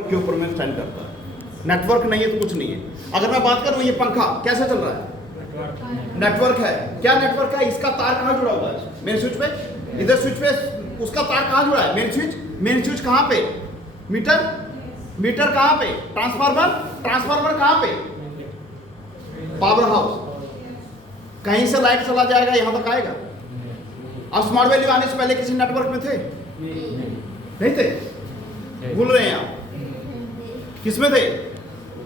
के ऊपर में स्टैंड करता है। नेटवर्क नहीं है तो कुछ नहीं है। अगर मैं बात करूं ये पंखा कैसे चल रहा है, नेटवर्क है। क्या नेटवर्क है? इसका तार कहाँ जुड़ा हुआ है? मेन स्विच पे। इधर स्विच पे उसका तार कहाँ जुड़ा है? मेन स्विच कहाँ पे? मीटर कहाँ पे? ट्रांसफार्मर कहाँ पे? Power house. कहीं से लाइट चला जाएगा यहां तक आएगा। अब स्मार्ट वैल्यू आने से पहले किसी नेटवर्क में थे? नहीं थे। भूल रहे हैं आप। किसमें थे?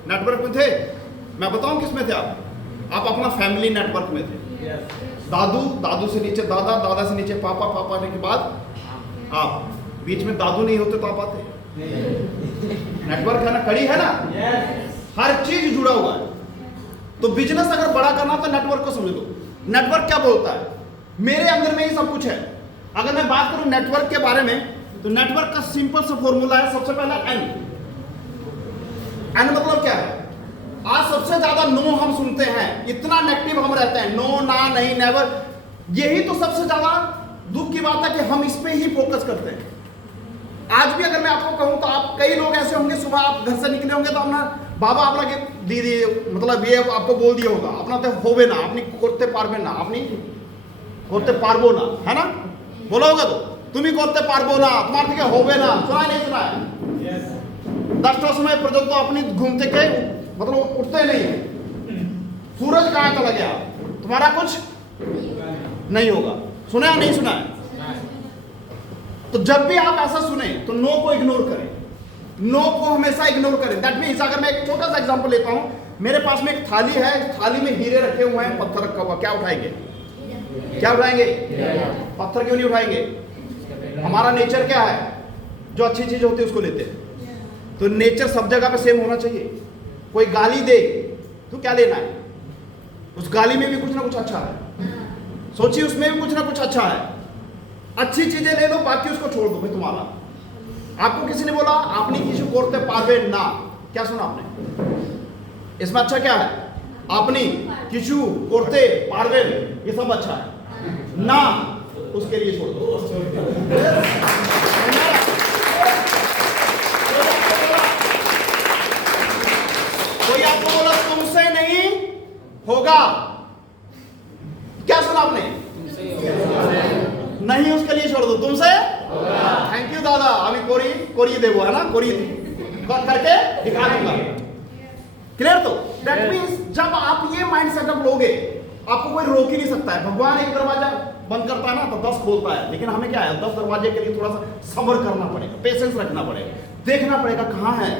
नेटवर्क में थे। मैं बताऊं किसमें थे आप अपना फैमिली नेटवर्क में थे। दादू से नीचे दादा से नीचे पापा के बाद आप। बीच में दादू नहीं होते तो आप आते। नेटवर्क है ना, कड़ी है ना, हर चीज जुड़ा हुआ है। तो बिजनेस अगर बड़ा करना तो नेटवर्क को समझ लो। नेटवर्क क्या बोलता है? मेरे अंदर में ही सब कुछ है। अगर मैं बात करूं नेटवर्क के बारे में तो नेटवर्क का सिंपल सा फॉर्मूला है। सबसे पहला एन मतलब क्या है? आज सबसे ज्यादा नो हम सुनते हैं, इतना नेगेटिव हम रहते हैं, नो, ना, नहीं, नेवर। यही तो सबसे ज्यादा दुख की बात है कि हम इस पे ही फोकस करते हैं। आज भी अगर मैं आपको कहूं तो आप कई लोग ऐसे होंगे, सुबह आप घर से निकले होंगे तो अपना बाबा आप लगे दीदी मतलब ये आपको बोल दिया होगा अपना तो होवे ना, अपनी करते पारबे ना, अपनी करते पारबो ना, है ना? बोला होगा तो तुम्हें करते पारबो ना, तुम्हारे থেকে होवे ना। सुना नहीं सुना है? 10 समय पर्यंत तो अपनी घूमते के मतलब उठते नहीं है। सूरज कहाँ चला गया, तुम्हारा कुछ नहीं होगा। सुना है नहीं सुना है? तो जब भी आप ऐसा सुने तो नो को इग्नोर करें। नो को हमेशा इग्नोर करें। दैट मीन्स अगर मैं एक छोटा सा एग्जांपल लेता हूं, मेरे पास में एक थाली है, थाली में हीरे रखे हुए हैं, पत्थर रखा हुआ, क्या उठाएंगे? क्या उठाएंगे? पत्थर क्यों नहीं उठाएंगे? हमारा नेचर क्या है? जो अच्छी चीज होती है उसको लेते हैं। तो नेचर सब जगह पे सेम होना चाहिए। कोई गाली दे तो क्या लेना है? उस गाली में भी कुछ ना कुछ अच्छा है। सोचिए उसमें भी कुछ ना कुछ अच्छा है। अच्छी चीजें ले लो, बाकी उसको छोड़ दो। भाई तुम्हारा आपको किसी ने बोला आपने किसी को करते पारबे ना, क्या सुना आपने? इसमें अच्छा क्या है? आपने किसी करते पारबे, ये सब अच्छा है ना, उसके लिए छोड़ दो। कोई आपको बोला तुमसे नहीं होगा, क्या सुना आपने? नहीं, उसके लिए छोड़ दो, तुमसे थैंक यू दादा, अभी कोरी देवो है ना, कोरी करके दिखा दूंगा। क्लियर? तो दैट मींस जब आप ये माइंड सेटअप लोगे आपको कोई रोक ही नहीं सकता है। भगवान एक दरवाजा बंद करता है ना तो 10 खोलता है, लेकिन हमें क्या है 10 दरवाजे के लिए थोड़ा सा सब्र करना पड़ेगा, पेशेंस रखना पड़ेगा, देखना पड़ेगा कहां है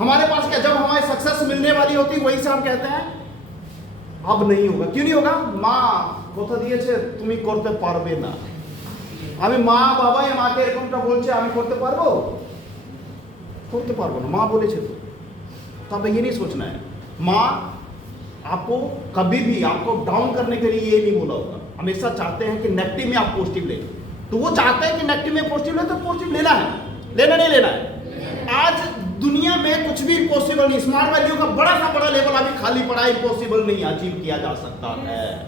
हमारे पास क्या। जब हमारी सक्सेस मिलने वाली होती वही से हम कहते हैं अब नहीं होगा। क्यों नहीं होगा? माँ कोथा दिए तुम करते पारबे ना। আমি মা বাবা মাকে এরকমটা বলছে আমি করতে পারবো না, माँ बोले तो तब ये नहीं सोचना है। माँ आपको कभी भी आपको डाउन करने के लिए ये नहीं बोला होगा। हमेशा चाहते हैं कि नेगेटिव में आप पॉजिटिव ले, तो वो चाहते हैं कि नेगेटिव में पॉजिटिव ले, तो पॉजिटिव लेना है, लेना नहीं लेना है। आज दुनिया में कुछ भी इम्पॉसिबल नहीं। स्मार्ट वैल्यू का बड़ा सा बड़ा लेवल अभी खाली पड़ा, इम्पॉसिबल नहीं अचीव किया जा सकता है।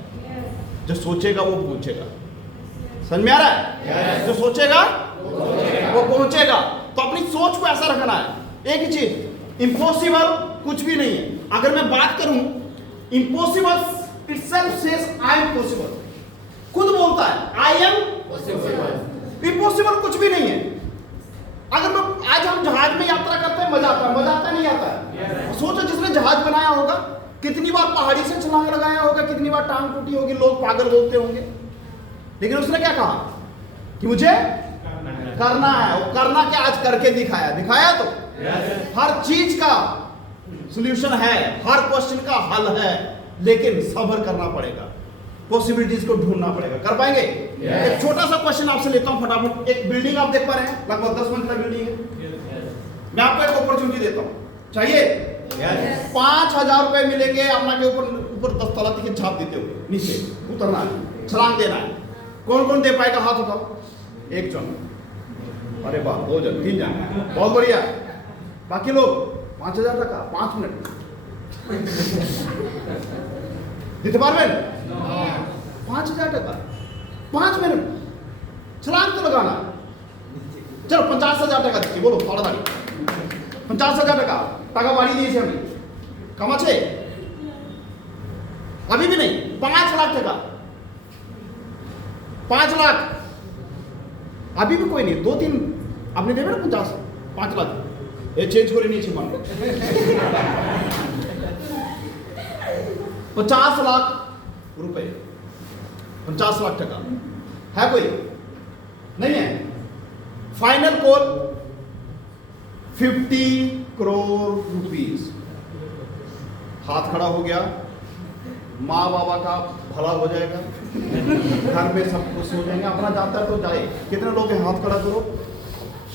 जो सोचेगा वो पहुंचेगा। समझ में आ रहा है? जो सोचेगा वो पहुंचेगा। तो अपनी सोच को ऐसा रखना है। एक ही चीज, इम्पॉसिबल कुछ भी नहीं है। अगर मैं बात करूं impossible itself says I am possible, खुद बोलता है आई एम पॉसिबल। इम्पॉसिबल कुछ भी नहीं है। अगर मैं आज हम जहाज में यात्रा करते हैं, मजा आता नहीं आता है? सोचो जिसने जहाज बनाया होगा कितनी बार पहाड़ी से छलांग लगाया होगा, कितनी बार टांग टूटी होगी, लोग पागल बोलते होंगे, लेकिन उसने क्या कहा कि मुझे करना है। वो करना क्या? आज करके दिखाया तो हर चीज का सॉल्यूशन है, हर क्वेश्चन का हल है, लेकिन सब्र करना पड़ेगा, पॉसिबिलिटीज को ढूंढना पड़ेगा। कर पाएंगे? एक छोटा सा क्वेश्चन आपसे लेता हूं फटाफट। एक बिल्डिंग आप देख पा रहे हैं, लगभग 10 मंजिला बिल्डिंग है। मैं आपको एक अपॉर्चुनिटी देता हूं, चाहिए? 5000 रुपए मिलेंगे, अपना के ऊपर 10 तला की झाप देते हुए नीचे उतरना है, छलांग देना है। कौन कौन दे पाएगा? हाथ उठाओ। एक जन, अरे वाह, 2 जन, 3 जन, बहुत बढ़िया। बाकी लोग 5000 টাকা 5 मिनट দিতে পারবেন? 5000 টাকা 5 मिनट छलांग तो लगाना। चलो 50,000 টাকা দিচ্ছি, बोलो ताड़ाताड़ी 50,000 টাকা টাকা বাড়িয়ে দিয়েছি আমি, কম আছে? अभी भी नहीं, 5 लाख টাকা, 5 लाख अभी भी कोई नहीं, 2-3 আপনি দেবেন 50, 5 লাখ এ চেঞ্জ করে নিয়েছি মান 50 लाख रुपए, 50 लाख টাকা है कोई? नहीं है। Final call 50 crore rupees. हाथ खड़ा हो गया, माँ बाबा का भला हो जाएगा, घर में सब खुश हो जाएंगे, अपना जाता है तो जाए। कितने लोग हैं? हाथ खड़ा करो,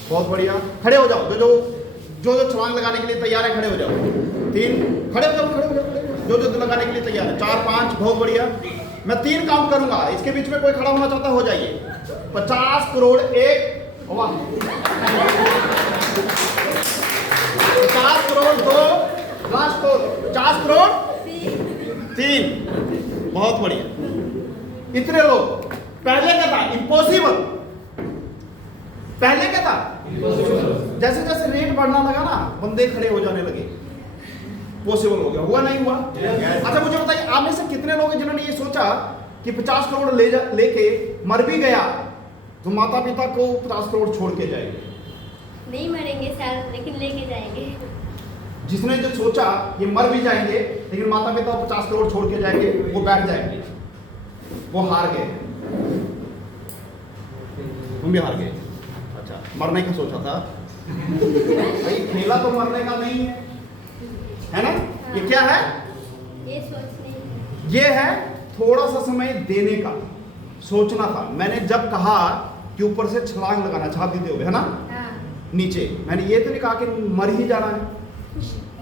बहुत बढ़िया, खड़े हो जाओ। जो छलांग लगाने के लिए तैयार है खड़े हो जाओ। 3 खड़े हो जाओ, खड़े हो जाओ, जो लगाने के लिए तैयार है। 4, 5, बहुत बढ़िया। मैं 3 काउंट करूंगा, इसके बीच में कोई खड़ा होना चाहता हो जाइए। 50 करोड़ 1, 50 करोड़ 2, लास्ट 50 करोड़ 3, बहुत बढ़िया। इतने लोग। पहले क्या था? इम्पॉसिबल। पहले क्या था? जैसे जैसे रेट बढ़ना लगा ना, बंदे खड़े हो जाने लगे, पॉसिबल हो गया। हुआ नहीं हुआ? अच्छा मुझे बताइए, आप में से कितने लोग हैं जिन्होंने ये सोचा कि 50 करोड़ लेके मर भी गया तो माता पिता को 50 करोड़ छोड़ के जाएंगे? नहीं मरेंगे शायद, लेकिन लेके जाएंगे। जिसने जो सोचा ये मर भी जाएंगे लेकिन माता पिता 50 करोड़ छोड़ के जाएंगे, वो बैठ जाएंगे, वो हार गए। तुम भी हार गए। अच्छा, मरने का सोचा था भाई, खेला तो मरने का नहीं है ना? ये क्या है? ये सोचने, ये है थोड़ा सा समय देने का सोचना था। मैंने जब कहा कि ऊपर से छलांग लगाना, छाप देते हुए, है ना, हाँ, नीचे, मैंने ये तो नहीं कहा कि मर ही जाना है,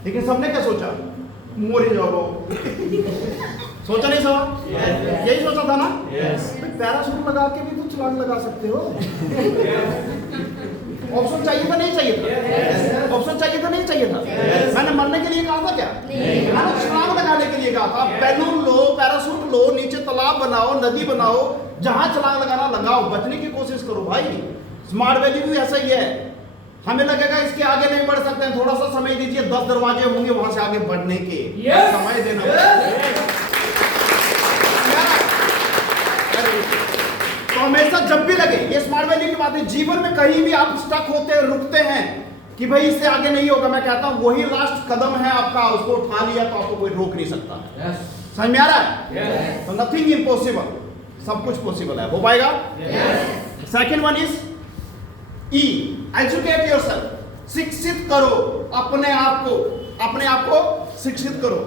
लेकिन सबने क्या सोचा? मर ही जाओ। सोचा नहीं सब? यही सोचा था ना? पैराशूट लगा के भी तो छलांग लगा सकते हो। ऑप्शन चाहिए था नहीं चाहिए था? ऑप्शन चाहिए था नहीं चाहिए था? मैंने मरने के लिए कहा था क्या? मैंने छलांग लगाने के लिए कहा था। बैलून लो, पैराशूट लो, नीचे तालाब बनाओ, नदी बनाओ, जहां छलांग लगाना लगाओ, बचने की कोशिश करो भाई। स्मार्ट वैली भी ऐसा ही है। हमें लगेगा इसके आगे नहीं बढ़ सकते हैं, थोड़ा सा समय दीजिए, 10 दरवाजे होंगे वहां से आगे बढ़ने के। समय देना। तो हमेशा जब भी लगे, ये स्मार्ट वैली की बात है, जीवन में कहीं भी आप स्टक होते हैं, रुकते हैं कि भाई इससे आगे नहीं होगा, मैं कहता हूं वही लास्ट कदम है आपका, उसको उठा लिया तो आपको कोई रोक नहीं सकता। समझ में आ रहा है? तो नथिंग इम्पॉसिबल, सब कुछ पॉसिबल है। हो पाएगा? Second one is E, educate yourself. शिक्षित करो अपने आप को शिक्षित करो।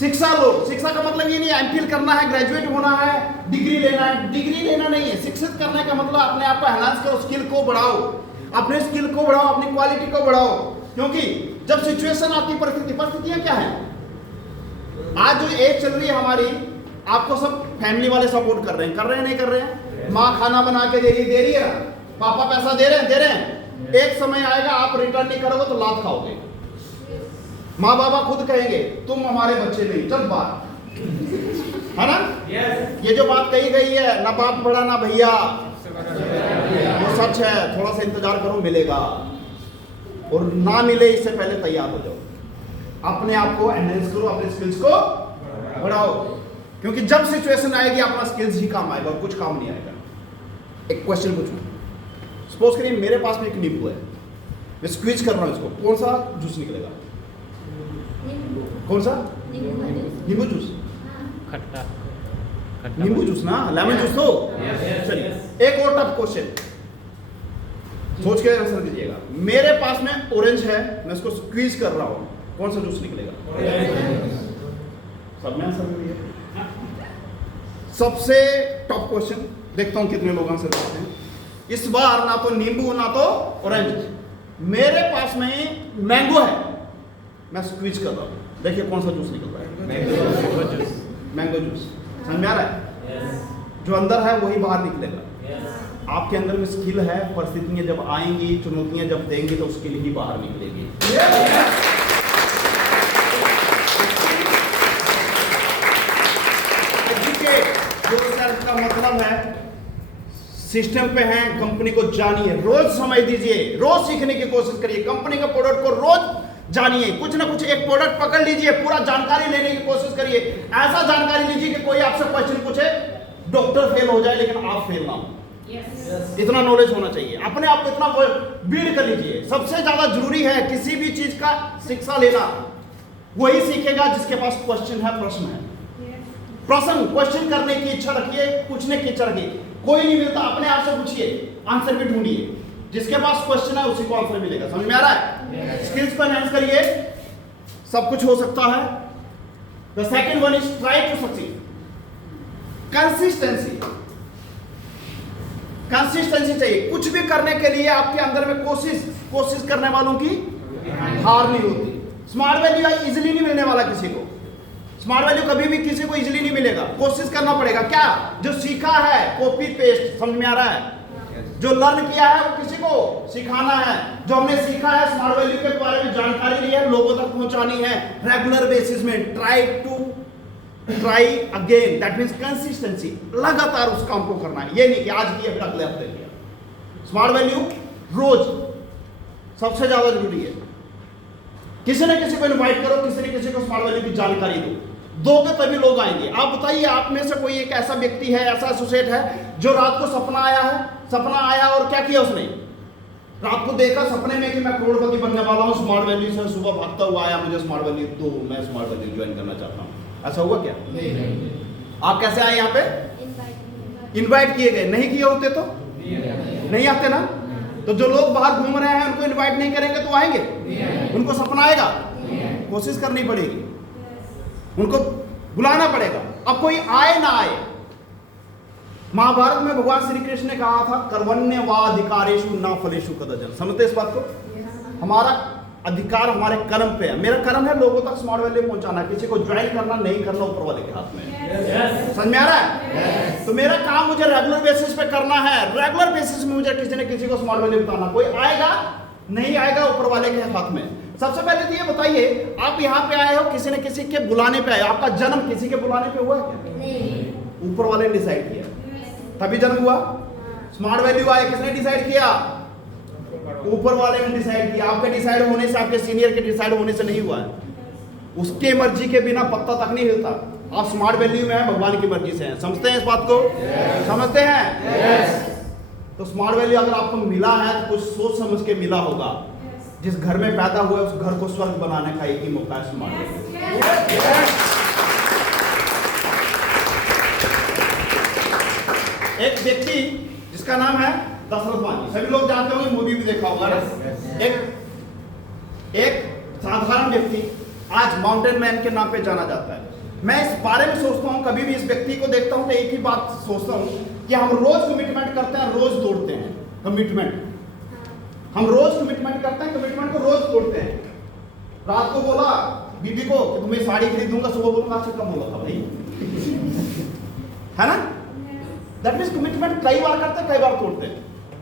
शिक्षा लो। शिक्षा का मतलब ये नहीं है एमफिल करना है, ग्रेजुएट होना है, डिग्री लेना है। डिग्री लेना नहीं है। शिक्षित करने का मतलब अपने आप को एनहांस करो, स्किल को बढ़ाओ, अपने स्किल को बढ़ाओ, अपनी क्वालिटी को बढ़ाओ। क्योंकि जब सिचुएशन आती, परिस्थितियां क्या है, आज जो एज चल रही है हमारी, आपको सब फैमिली वाले सपोर्ट कर रहे हैं नहीं कर रहे हैं? माँ खाना बना के दे रही है, पापा पैसा दे रहे हैं। एक समय आएगा आप रिटर्न नहीं करोगे तो लात खाओगे। माँ बाबा खुद कहेंगे तुम हमारे बच्चे नहीं, चल बात, है ना? ये जो बात कही गई है, ना बाप बड़ा ना भैया, वो सच है। थोड़ा सा इंतजार करो, मिलेगा। और ना मिले इससे पहले तैयार हो जाओ, अपने आप को एनहेंस करो, अपने स्किल्स को बढ़ाओ। क्योंकि जब सिचुएशन आएगी अपना स्किल्स ही काम आएगा और कुछ काम नहीं आएगा। एक क्वेश्चन पूछूं, सपोज करिए मेरे पास में एक नींबू है, मैं स्क्वीज कर रहा हूं इसको, कौन सा जूस निकलेगा? कौन सा? नींबू जूस। खट्टा नींबू जूस ना, लेमन जूस। तो चलिए एक और टफ क्वेश्चन सोच के आंसर दीजिएगा। मेरे पास में ऑरेंज है, मैं इसको स्क्वीज कर रहा हूं, कौन सा जूस निकलेगा? सब में आंसर दिया। सबसे टफ क्वेश्चन, देखता हूं कितने लोग आंसर देते हैं। इस बार ना तो नींबू ना तो ऑरेंज, मेरे पास में मैंगो है, मैं स्क्वीज कर रहा हूं, देखिए कौन सा जूस निकल रहा है? Mango juice. समझ में आ रहा है? जो अंदर है वही बाहर निकलेगा। आपके अंदर में स्किल है, परिस्थितियां जब आएंगी, चुनौतियां जब देंगी तो स्किल ही बाहर निकलेगी। एजुकेट योरसेल्फ का मतलब है सिस्टम पे हैं, कंपनी को जानिए, रोज समय दीजिए, रोज सीखने की कोशिश करिए, कंपनी के प्रोडक्ट को रोज जानिए, कुछ ना कुछ एक प्रोडक्ट पकड़ लीजिए, पूरा जानकारी लेने की कोशिश करिए, ऐसा जानकारी लीजिए कि कोई आपसे क्वेश्चन पूछे, डॉक्टर फेल हो जाए लेकिन आप फेल ना हो। इतना नॉलेज होना चाहिए, अपने आप को इतना बिल्ड कर लीजिए। सबसे ज्यादा जरूरी है किसी भी चीज का शिक्षा लेना, वही सीखेगा जिसके पास क्वेश्चन है, प्रश्न है। प्रश्न क्वेश्चन करने की इच्छा रखिए, पूछने की इच्छा रखिए। कोई नहीं मिलता, अपने आप से पूछिए, आंसर भी ढूंढिए, जिसके पास क्वेश्चन है उसी को आंसर मिलेगा। समझ में आ रहा है? स्किल्स पर एनहांस करिए, सब कुछ हो सकता है। The second one is try to succeed. Consistency, consistency चाहिए। कुछ भी करने के लिए आपके अंदर में कोशिश करने वालों की हार नहीं होती। स्मार्ट वैल्यू इजीली नहीं मिलने वाला किसी को। स्मार्ट वैल्यू कभी भी किसी को इजीली नहीं मिलेगा, कोशिश करना पड़ेगा। क्या जो सीखा है कॉपी पेस्ट, समझ में आ रहा है? जो लर्न किया है वो किसी को सिखाना है। जो हमने सीखा है स्मार्ट वैल्यू के बारे में जानकारी ली है, लोगों तक पहुंचानी है रेगुलर बेसिस में। Try again, that means consistency, लगातार उस काम को करना है। ये नहीं कि आज किया फिर अगले हफ्ते किया। स्मार्ट वैल्यू रोज सबसे ज्यादा जरूरी है। किसी न किसी को इनवाइट करो, किसी न किसी को स्मार्ट वैल्यू की जानकारी दो, दोगे तभी लोग आएंगे। आप बताइए, आप में से कोई एक ऐसा व्यक्ति है, ऐसा एसोसिएट है जो रात को सपना आया और क्या किया उसने? रात को देखा सपने में कि मैं करोड़पति बनने वाला हूं, स्मार्ट वैल्यू से सुबह भागता हुआ आया, मुझे स्मार्ट वैल्यू दो, मैं स्मार्ट वैल्यू ज्वाइन करना चाहता हूं। ऐसा हुआ क्या? नहीं। आप कैसे आए यहाँ पे? इनवाइट किए गए। नहीं किए होते तो नहीं आते ना। तो जो लोग बाहर घूम रहे हैं उनको इनवाइट नहीं करेंगे तो आएंगे? उनको सपना आएगा? कोशिश करनी पड़ेगी, उनको बुलाना पड़ेगा। अब कोई आए ना आए, महाभारत में भगवान श्री कृष्ण ने कहा था, कर्मण्यवाधिकारेषु न फलेषु कदाचन। समझते इस बात को? हमारा अधिकार हमारे कर्म पे है। मेरा कर्म है लोगों तक स्मार्ट वैल्यू पहुंचाना, किसी को ज्वाइन करना नहीं करना ऊपर वाले के हाथ में। समझ में आ रहा है? तो मेरा काम मुझे रेगुलर बेसिस पे करना है। रेगुलर बेसिस में मुझे किसी न किसी को स्मार्ट वैल्यू बताना। कोई आएगा नहीं आएगा ऊपर वाले के हाथ में। सबसे पहले तो ये बताइए, आप यहाँ पे आए हो किसी न किसी के बुलाने पे आए, आपका जन्म किसी के बुलाने पे हुआ है क्या? नहीं। ऊपर वाले ने डिसाइड किया तभी जन्म हुआ। स्मार्ट वैल्यू आए, किसने डिसाइड किया? ऊपर वाले ने डिसाइड किया। आपके डिसाइड होने से, आपके सीनियर के डिसाइड होने से नहीं हुआ है। उसके मर्जी के बिना पत्ता तक नहीं हिलता। आप स्मार्ट वैल्यू में हैं, भगवान की मर्जी से हैं। समझते हैं इस बात को? समझते हैं? तो स्मार्ट वैल्यू अगर आपको मिला है तो कुछ सोच समझ के मिला होगा। जिस घर में पैदा हुआ है उस घर को स्वर्ग बनाने का एक ही मौका है, स्मार्ट वैल्यू। एक व्यक्ति जिसका नाम है दशरथ मांझी, सभी लोग जानते होंगे, मूवी भी देखा होगा। एक साधारण व्यक्ति आज माउंटेन मैन के नाम पे जाना जाता है। मैं इस बारे में सोचता हूँ, कभी भी इस व्यक्ति को देखता हूँ तो एक ही बात सोचता हूँ कि हम रोज कमिटमेंट करते हैं, रोज तोड़ते हैं। कमिटमेंट हम रोज कमिटमेंट करते हैं, कमिटमेंट को रोज तोड़ते हैं। रात को बोला बीबी को कि तुम्हें साड़ी खरीद दूंगा, सुबह बोलूंगा अच्छा कब बोला था भाई, है ना? दैट मीन्स कमिटमेंट कई बार करते हैं, कई बार तोड़ते हैं।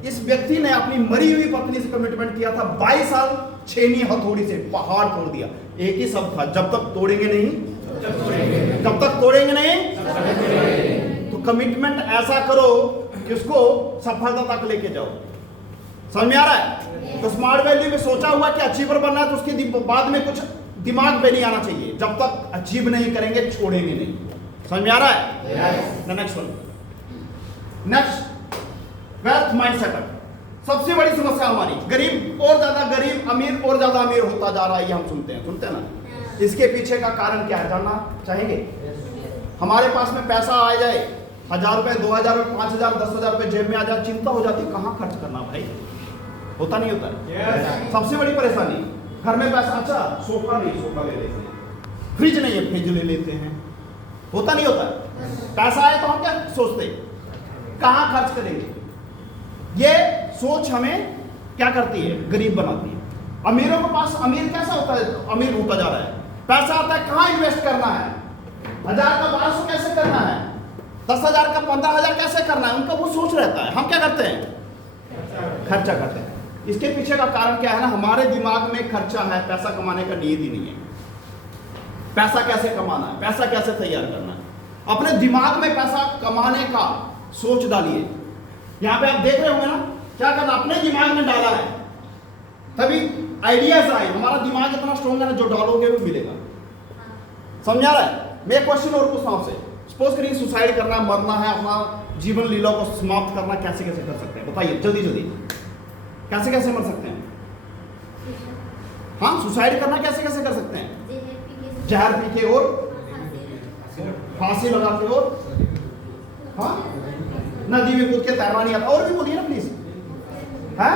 इस व्यक्ति ने अपनी मरी हुई पत्नी से कमिटमेंट किया था। 22 साल छेनी हथौड़ी से पहाड़ तोड़ दिया। एक ही शब्द था, जब तक तोड़ेंगे नहीं, जब तक तोड़ेंगे नहीं। तो कमिटमेंट ऐसा करो कि उसको सफलता तक लेके जाओ। समझ में आ रहा है? तो स्मार्ट वैल्यू में सोचा हुआ कि अचीवर बनना है तो उसके बाद में कुछ दिमाग पे नहीं आना चाहिए। जब तक अचीव नहीं करेंगे छोड़ेंगे नहीं। समझ में आ रहा है? Next one, next wealth mind setup. सबसे बड़ी समस्या हमारी, गरीब और ज्यादा गरीब, अमीर और ज्यादा अमीर होता जा रहा है। ये हम सुनते हैं ना। इसके पीछे का कारण क्या है जानना चाहेंगे? हमारे पास में पैसा आ जाए, 1000 रुपए, 2000 रुपए, 5000, 10,000 रुपए जेब में आ जाए, चिंता हो जाती कहाँ खर्च करना भाई। होता नहीं होता? सबसे बड़ी परेशानी, घर में पैसा, अच्छा सोफा नहीं, सोफा ले लेते हैं, फ्रिज नहीं है, फ्रिज ले लेते हैं। होता नहीं होता? पैसा आए तो हम क्या सोचते, कहाँ खर्च करेंगे। ये सोच हमें क्या करती है? गरीब बनाती है। अमीरों के पास, अमीर कैसा होता है? अमीर होता जा रहा है। पैसा आता है, कहाँ इन्वेस्ट करना है? 1000 का 1200 कैसे करना है? 10,000 का 15,000 कैसे करना है? उनका वो सोच रहता है। हम क्या करते हैं? खर्चा करते हैं। इसके पीछे का कारण क्या है ना, हमारे दिमाग में खर्चा है, पैसा कमाने का नीयत ही नहीं है। पैसा कैसे कमाना है, पैसा कैसे तैयार करना है, अपने दिमाग में पैसा कमाने का सोच डालिए। यहाँ पे आप देख रहे होंगे ना, क्या करना, अपने दिमाग में डाला है तभी आइडियाज आए। हमारा दिमाग इतना स्ट्रॉन्ग है ना, जो डालोगे वो मिलेगा। समझा रहा है? मैं एक क्वेश्चन और पूछता हूं आपसे, सपोज करिए सुसाइड करना है, मरना है, अपना जीवन लीला को समाप्त करना, कैसे कैसे कर सकते हैं बताइए जल्दी जल्दी, कैसे कैसे मर सकते हैं? हाँ, सुसाइड करना कैसे कैसे कर सकते हैं? जहर पी के और फांसी लगा के और हाँ नदी में कूद के, तैरना नहीं आता, और भी बोलिए ना प्लीज। है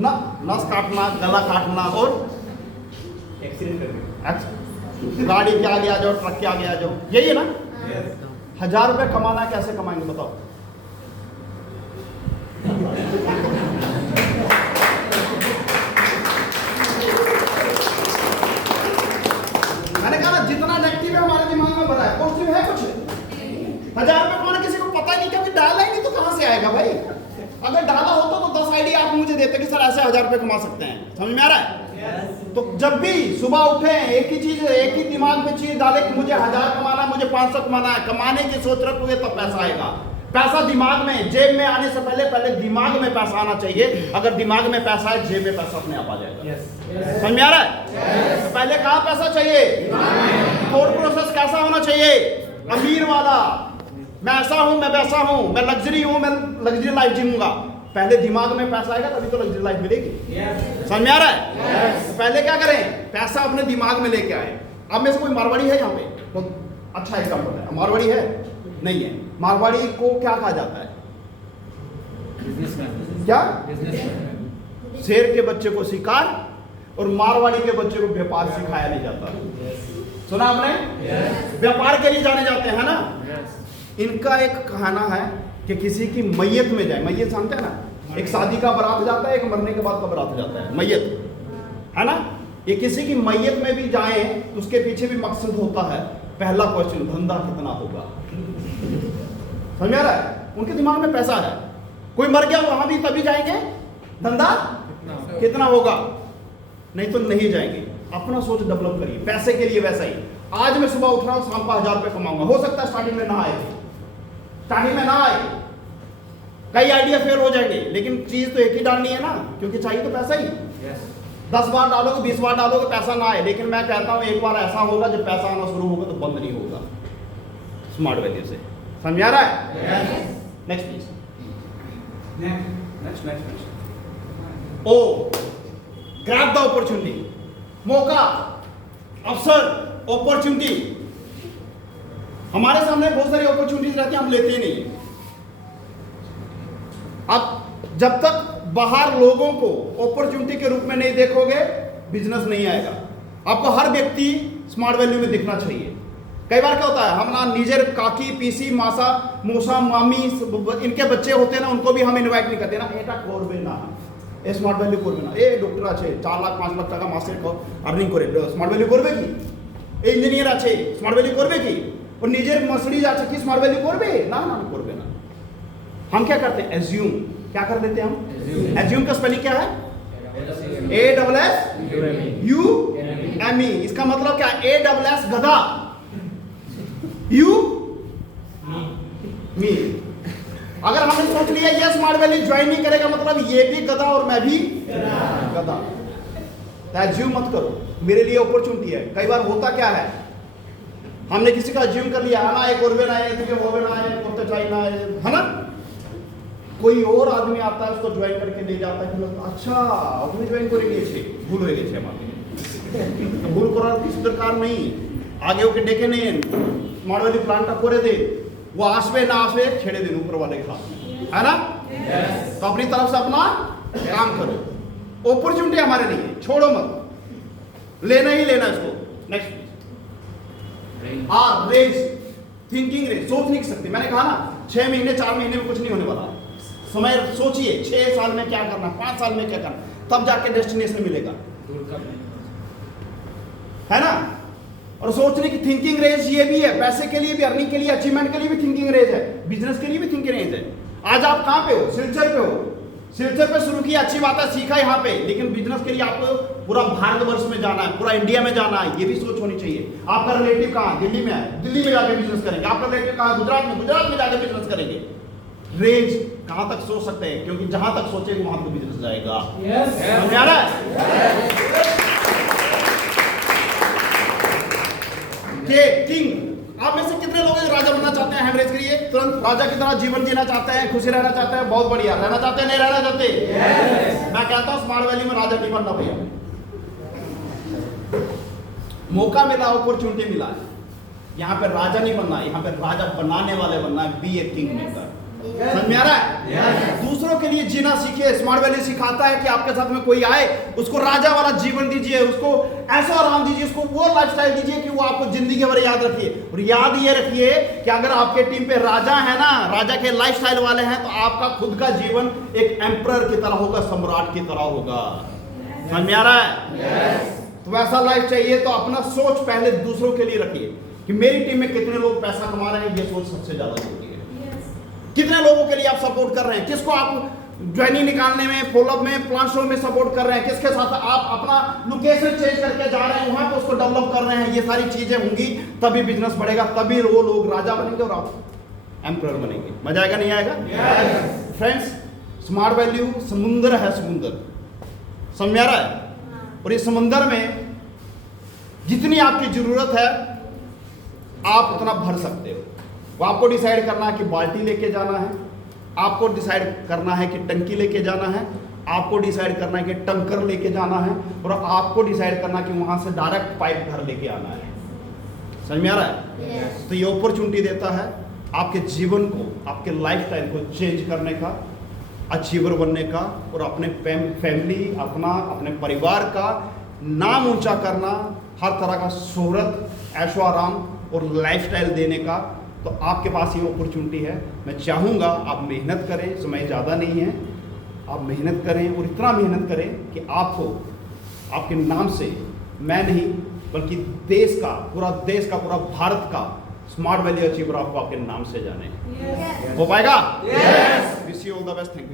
ना, नस काटना, गला काटना और गाड़ी के आगे आ जाओ, ट्रक के आगे आ जाओ, यही है ना? 1000 रुपए कमाना कैसे कमाएंगे बताओ? मैंने कहा ना, जितना नेगेटिव है हमारे दिमाग में भरा है, पॉजिटिव है कुछ? 1000 रुपए कमाना किसी को पता ही नहीं, कभी डाला ही नहीं तो कहां से आएगा भाई? अगर डाला होता तो 10 आइडिया आप मुझे देते कि सर ऐसे 1000 रुपए कमा सकते हैं। समझ में आ रहा है? तो जब भी सुबह उठे, एक ही चीज, एक ही दिमाग में चीज डाले कि मुझे 1000 कमाना, मुझे 500 कमाना है, कमाने की सोच रखोगे तब पैसा आएगा। पैसा दिमाग में, जेब में आने से पहले दिमाग में पैसा आना चाहिए। अगर दिमाग में पैसा है, जेब में पैसा अपने आप आ जाएगा। समझ में आ रहा है? तो पहले कहाँ पैसा चाहिए? थॉट प्रोसेस कैसा होना चाहिए? अमीर वाला, मैं ऐसा हूं, मैं वैसा हूं, मैं लग्जरी हूं, मैं लग्जरी लाइफ जीऊंगा। पहले दिमाग में पैसा आएगा तभी तो लग्जरी लाइफ मिलेगी। समझ में आ रहा है? तो पहले क्या करें? पैसा अपने दिमाग में लेके आए। अब में से कोई मारवाड़ी है यहाँ पे? तो अच्छा एग्जाम्पल है। मारवाड़ी है? नहीं है। मारवाड़ी को क्या कहा जाता है? क्या? शेर के बच्चे को शिकार और मारवाड़ी के बच्चे को व्यापार सिखाया नहीं जाता। सुना आपने? व्यापार के लिए जाने जाते हैं ना। इनका एक कहना है कि किसी की मैयत में जाए, मैयत जानते हैं ना, एक शादी का बारात जाता है, एक मरने के बाद का बारात जाता है, मैयत है ना। ये किसी की मैयत में भी जाए तो उसके पीछे भी मकसद होता है। पहला क्वेश्चन, धंधा कितना होगा? समझ में आ रहा है? उनके दिमाग में पैसा है। कोई मर गया वहां भी तभी जाएंगे, धंधा कितना होगा, नहीं तो नहीं जाएंगे। अपना सोच डेवलप करिए पैसे के लिए। वैसा ही आज मैं सुबह उठ रहा हूं, शाम को 1000 रुपए कमाऊंगा। हो सकता है स्टार्टिंग में ना आए, स्टार्टिंग में ना आए, कई आइडिया फेल हो जाएंगे, लेकिन चीज तो एक ही डालनी है ना, क्योंकि चाहिए तो पैसा ही। 10 बार डालोगे, 20 बार डालोगे, पैसा ना आए। लेकिन मैं कहता हूं एक बार ऐसा होगा जब पैसा आना शुरू होगा तो बंद नहीं होगा। स्मार्ट वैल्यू से समझ आ रहा है? Next please. Next. Oh, grab the opportunity. मौका, अवसर, अपॉर्चुनिटी। हमारे सामने बहुत सारी अपॉर्चुनिटीज रहती हैं, हम लेते ही नहीं। अब जब तक बाहर लोगों को अपॉर्चुनिटी के रूप में नहीं देखोगे, बिजनेस नहीं आएगा। आपको हर व्यक्ति स्मार्ट वैल्यू में दिखना चाहिए। कई बार क्या होता है, हम ना निजर काकी पीसी मासा मौसा मामी इनके बच्चे होते हैं ना, उनको भी हम इनवाइट नहीं करते ना। এটা করবে না, এ স্মার্ট ভ্যালু করবে না। এ ডক্টর আছে 4 লাখ 5 লাখ টাকা মাসে আর্নিং করে, স্মার্ট ভ্যালু করবে কি? এ ইঞ্জিনিয়ার আছে, স্মার্ট ভ্যালু করবে কি? और निजर मर्सिडीज আছে কি स्मार्ट वैल्यू করবে না? না করবে না। हम क्या करते हैं? एज्यूम। क्या कर देते हैं हम? एज्यूम का स्पेलिंग क्या है? ASSUME। इसका मतलब क्या? ASS गधा, यू मी। अगर हमने सोच लिया ये स्मार्ट वैल्यू ज्वाइन नहीं करेगा, मतलब ये भी गधा और मैं भी गधा। एज्यूम मत करो, मेरे लिए अपॉर्चुनिटी है। कई बार होता क्या है, हमने किसी का अज्यूम कर लिया है ना, एक और ना है, वो ना है, तो चाइना है ना। कोई और आदमी आता है, उसको ज्वाइन करके ले जाता है कि अच्छा अपनी ज्वाइन करेंगे, भूल हो गए भूल করার কিছু দরকার নেই। आगे ওকে ডেকে নেন, स्मार्ट वैल्यू प्लानটা করে दे, वो আসবে না আসবে ছেড়ে দিন ऊपर वाले के हाथ में, है ना। तो अपनी तरफ से अपना काम करो। अपॉर्चुनिटी हमारे लिए छोड़ो मत, लेना ही लेना इसको। Next race, thinking race. सोच नहीं सकते। मैंने कहा ना 6 महीने 4 महीने में कुछ नहीं होने वाला। समय सोचिए 6 साल में क्या करना, 5 साल में क्या करना, तब जाके डेस्टिनेशन मिलेगा, है ना। और सोचने की थिंकिंग रेंज ये भी है, पैसे के लिए भी, अर्निंग के लिए, अचीवमेंट के लिए भी थिंकिंग रेंज है, बिजनेस के लिए भी थिंकिंग रेंज है। आज आप कहां पे हो? सिलचर पे हो। सिलचर पे शुरू किया, अच्छी बात है, सीखा यहाँ पे, लेकिन बिजनेस के लिए आपको पूरा भारतवर्ष में जाना है, पूरा इंडिया में जाना है, ये भी सोच होनी चाहिए। आपका रिलेटिव कहाँ? दिल्ली में है, दिल्ली में जाके बिजनेस करेंगे। आपका रिलेटिव कहाँ? गुजरात में, गुजरात में जाके बिजनेस करेंगे। रेंज कहां तक सोच सकते हैं, क्योंकि जहां तक सोचेंगे वहां तक बिजनेस जाएगा। Yes. समझ में आ रहा है? के किंग, आप में से कितने लोग राजा बनना चाहते हैं? हैमरेज करिए तुरंत। राजा की तरह जीवन जीना चाहते हैं, खुशी रहना चाहते हैं, बहुत बढ़िया। रहना चाहते हैं, नहीं रहना चाहते? मैं कहता हूं स्मार्ट वैली में राजा नहीं बनना भैया। मौका मिला, अपॉर्चुनिटी मिला है, यहाँ पे राजा नहीं बनना, यहाँ पे राजा बनाने वाले बनना है। Be a king maker. समझ में आ रहा है? दूसरों के लिए जीना सीखिए। स्मार्ट वैली सिखाता है कि आपके साथ में कोई आए उसको राजा वाला जीवन दीजिए, उसको ऐसा आराम दीजिए, उसको वो लाइफस्टाइल दीजिए कि वो आपको जिंदगी भर याद रखिए। और याद ये रखिए कि अगर आपके टीम पे राजा है ना, राजा के लाइफस्टाइल वाले हैं, तो आपका खुद का जीवन एक एम्परर की तरह होगा, सम्राट की तरह होगा। समझ में आ रहा है? तो वैसा लाइफ चाहिए तो अपना सोच पहले दूसरों के लिए रखिए कि मेरी टीम में कितने लोग पैसा कमा रहे हैं, ये सोच सबसे ज्यादा जरूरी है। कितने लोगों के लिए आप सपोर्ट कर रहे हैं, किसको आप ज्वाइनिंग निकालने में, फॉलोअप में, प्लान शो में सपोर्ट कर रहे हैं, किसके साथ आप अपना लोकेशन चेंज करके जा रहे हैं, वहां पे उसको डेवलप कर रहे हैं। ये सारी चीजें होंगी तभी बिजनेस बढ़ेगा, तभी वो लोग राजा बनेंगे और आप एम्परर बनेंगे। मजा आएगा नहीं आएगा? फ्रेंड्स, स्मार्ट वैल्यू समुंदर है, समुंदर। समझ में आ रहा है? और इस समुंदर में जितनी आपकी जरूरत है आप उतना भर सकते हो। वो आपको डिसाइड करना है कि बाल्टी लेके जाना है, आपको डिसाइड करना है कि टंकी लेके जाना है, आपको डिसाइड करना है कि टंकर लेके जाना है, और आपको डिसाइड करना है कि वहां से डायरेक्ट पाइप घर लेके आना है। समझ में आ रहा है? तो ये अपॉर्चुनिटी देता है आपके जीवन को, आपके लाइफस्टाइल को चेंज करने का, अचीवर बनने का, और अपने फैमिली, अपने परिवार का नाम ऊंचा करना, हर तरह का शोहरत, ऐशो आराम और लाइफस्टाइल देने का। तो आपके पास ये अपॉर्चुनिटी है। मैं चाहूँगा आप मेहनत करें, समय ज़्यादा नहीं है, आप मेहनत करें, और इतना मेहनत करें कि आपको आपके नाम से मैं नहीं बल्कि देश का पूरा भारत का स्मार्ट वैल्यू अचीवर आपको आपके नाम से जाने। हो पाएगा? Wish you all the best. Thank you.